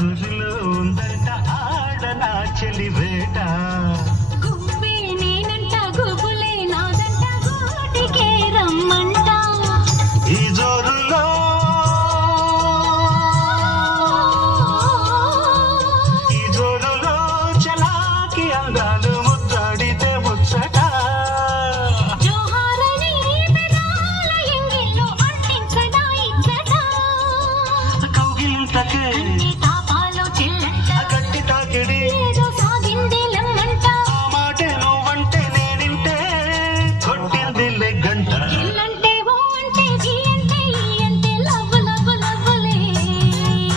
గురిలో ఉందంట ఆడనా చెలివేట గువ్వే నేనంట గుబులే నాదంట గూటికే రమ్మంట ఈ జోరులో చలాకి అందాలు ముద్దాడితే ముచ్చట జోహారని పెదాల ఎంగిల్లో అంటించడా ఇచ్చట కౌగిలింతకే కంటి